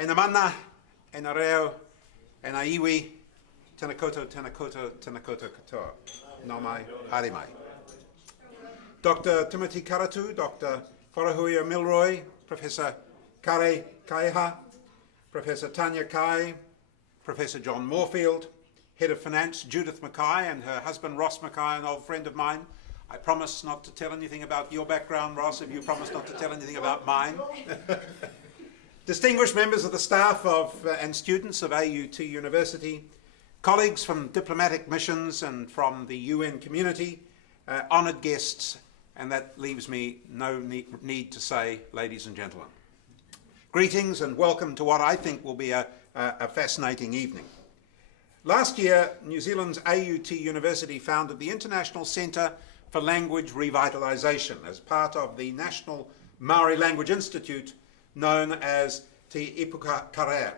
E na mana, e na reo, e na iwi, tēnā koutou, tēnā koutou, tēnā koutou katoa. Nā mai, haere mai. Dr. Timothy Karatu, Dr. Wharahuia Milroy, Professor Kare Kaiha, Professor Tanya Kai, Professor John Moorfield, Head of Finance Judith Mackay and her husband Ross Mackay, an old friend of mine. I promise not to tell anything about your background, Ross, if you promise not to tell anything about mine. Distinguished members of the staff and students of AUT University, colleagues from diplomatic missions and from the UN community, honoured guests, and that leaves me no need to say, ladies and gentlemen. Greetings and welcome to what I think will be a fascinating evening. Last year, New Zealand's AUT University founded the International Centre for Language Revitalisation as part of the National Maori Language Institute known as Te Ipuka Karea.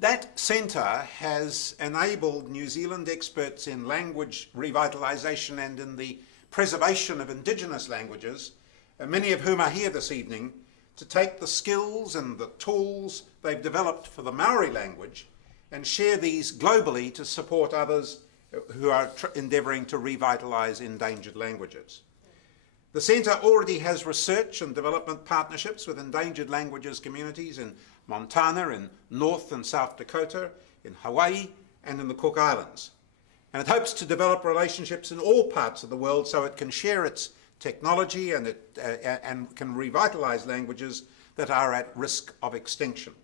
That centre has enabled New Zealand experts in language revitalisation and in the preservation of Indigenous languages, many of whom are here this evening, to take the skills and the tools they've developed for the Maori language and share these globally to support others who are endeavouring to revitalise endangered languages. The Centre already has research and development partnerships with endangered languages communities in Montana, in North and South Dakota, in Hawaii and in the Cook Islands. And it hopes to develop relationships in all parts of the world so it can share its technology and can revitalise languages that are at risk of extinction,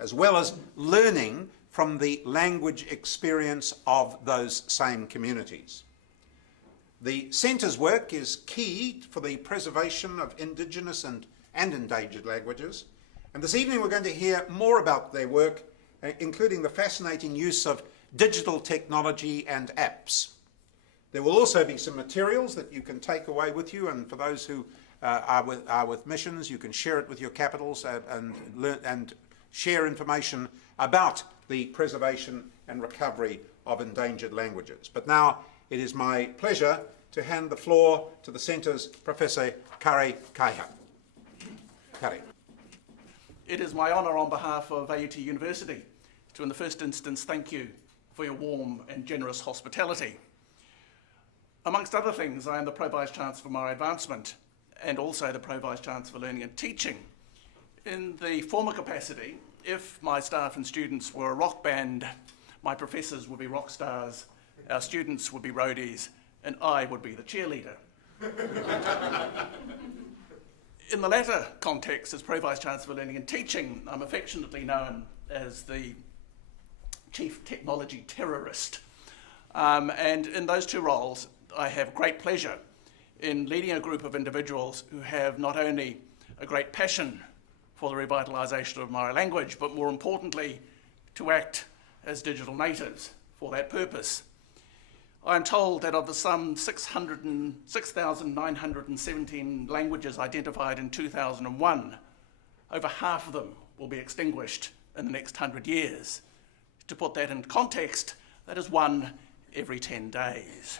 as well as learning from the language experience of those same communities. The Centre's work is key for the preservation of Indigenous and endangered languages, and this evening we're going to hear more about their work, including the fascinating use of digital technology and apps. There will also be some materials that you can take away with you, and for those who are with missions, you can share it with your capitals and share information about the preservation and recovery of endangered languages. But now it is my pleasure to hand the floor to the Centre's Professor Kare Kaiha. Kare. It is my honour on behalf of AUT University to, in the first instance, thank you for your warm and generous hospitality. Amongst other things, I am the Pro-Vice-Chancellor for Maori Advancement and also the Pro-Vice-Chancellor for Learning and Teaching. In the former capacity, if my staff and students were a rock band, my professors would be rock stars, our students would be roadies, and I would be the cheerleader. In the latter context, as Pro-Vice-Chancellor for Learning and Teaching, I'm affectionately known as the Chief Technology Terrorist. And in those two roles, I have great pleasure in leading a group of individuals who have not only a great passion for the revitalisation of Maori language, but more importantly, to act as digital natives for that purpose. I am told that of the some 6,917 languages identified in 2001, over half of them will be extinguished in the next 100 years. To put that in context, that is one every 10 days.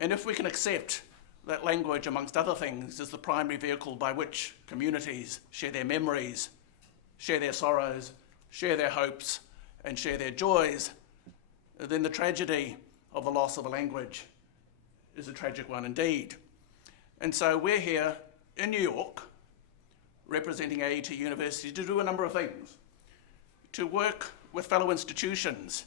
And if we can accept that language, amongst other things, is the primary vehicle by which communities share their memories, share their sorrows, share their hopes, and share their joys, then the tragedy of the loss of a language is a tragic one indeed. And so we're here in New York, representing AUT University, to do a number of things. To work with fellow institutions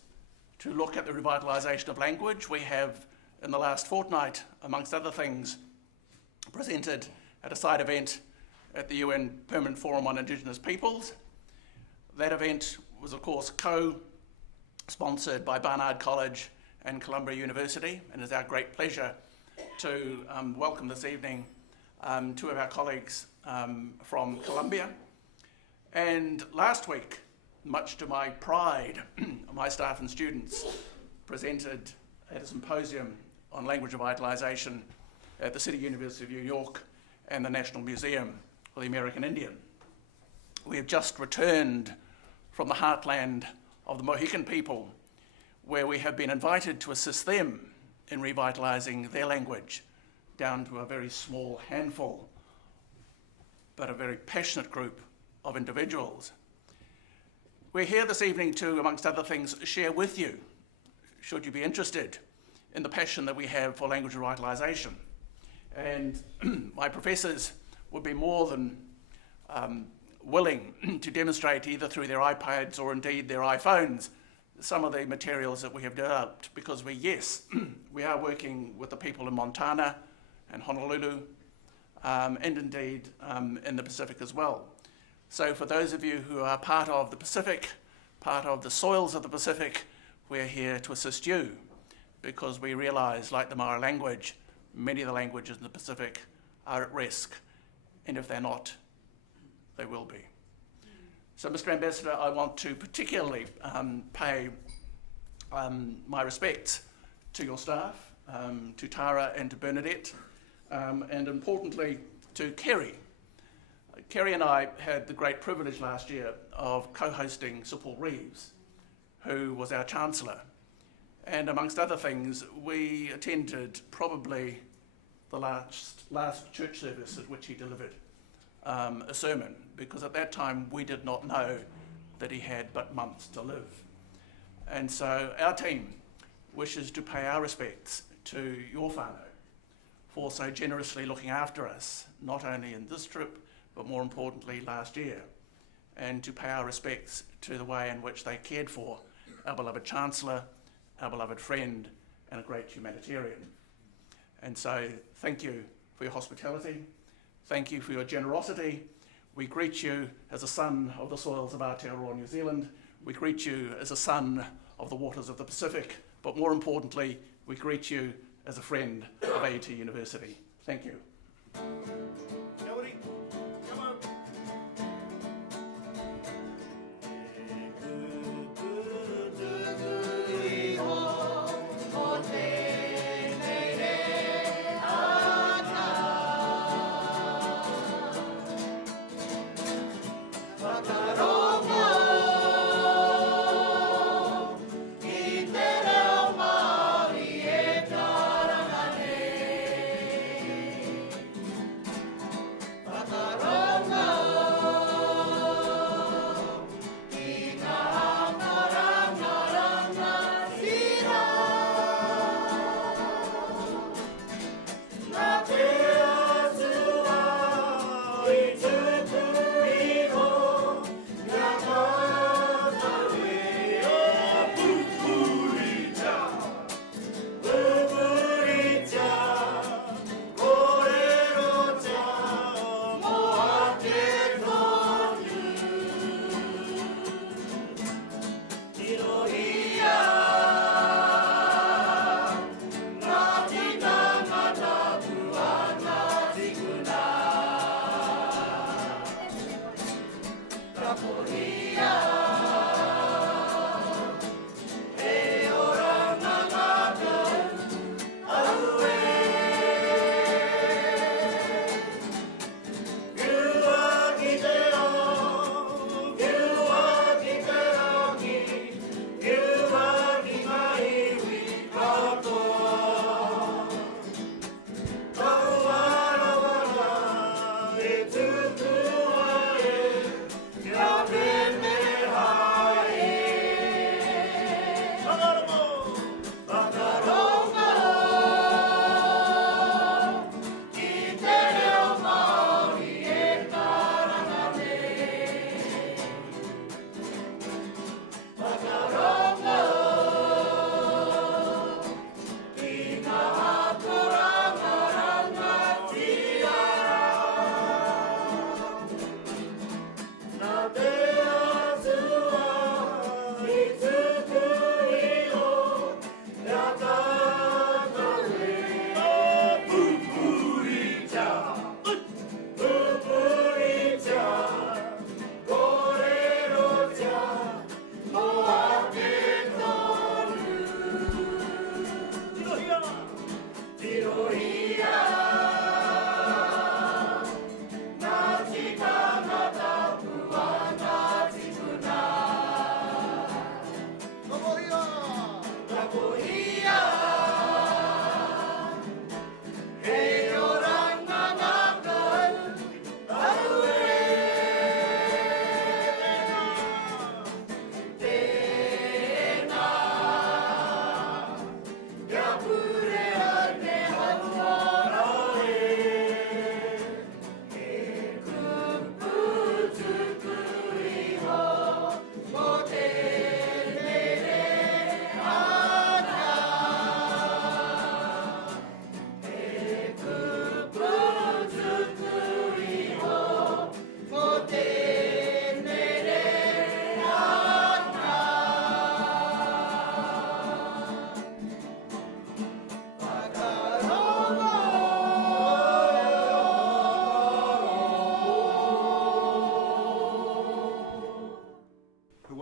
to look at the revitalisation of language. We have, in the last fortnight, amongst other things, presented at a side event at the UN Permanent Forum on Indigenous Peoples. That event was, of course, co-sponsored by Barnard College and Columbia University, and it's our great pleasure to welcome this evening two of our colleagues from Columbia. And last week, much to my pride, my staff and students presented at a symposium on language revitalisation at the City University of New York and the National Museum for the American Indian. We have just returned from the heartland of the Mohican people, where we have been invited to assist them in revitalising their language down to a very small handful, but a very passionate group of individuals We're here this evening to, amongst other things, share with you, should you be interested, in the passion that we have for language revitalisation. And my professors would be more than willing to demonstrate, either through their iPads or indeed their iPhones, some of the materials that we have developed, because we are working with the people in Montana and Honolulu, and indeed in the Pacific as well. So for those of you who are part of the Pacific, part of the soils of the Pacific, we're here to assist you, because we realise, like the Mara language, many of the languages in the Pacific are at risk, and if they're not, they will be. So, Mr. Ambassador, I want to particularly pay my respects to your staff, to Tara and to Bernadette, and importantly to Kerry. Kerry and I had the great privilege last year of co-hosting Sir Paul Reeves, who was our Chancellor. And amongst other things, we attended probably the last church service at which he delivered a sermon, because at that time we did not know that he had but months to live. And so our team wishes to pay our respects to your whānau for so generously looking after us, not only in this trip, but more importantly last year, and to pay our respects to the way in which they cared for our beloved Chancellor, our beloved friend, and a great humanitarian. And so thank you for your hospitality. Thank you for your generosity. We greet you as a son of the soils of Aotearoa, New Zealand. We greet you as a son of the waters of the Pacific. But more importantly, we greet you as a friend of AUT University. Thank you. Kia ora. Come on.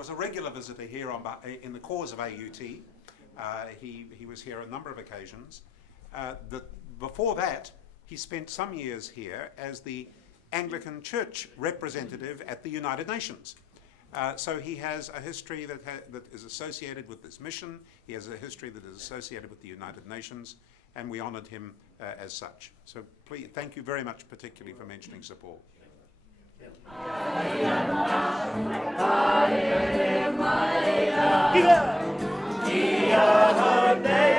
was a regular visitor here in the cause of AUT. He was here a number of occasions. Before that, he spent some years here as the Anglican Church representative at the United Nations. So he has a history that is associated with this mission. He has a history that is associated with the United Nations, and we honoured him as such. So please, thank you very much, particularly for mentioning Sir Paul. Dia, dia,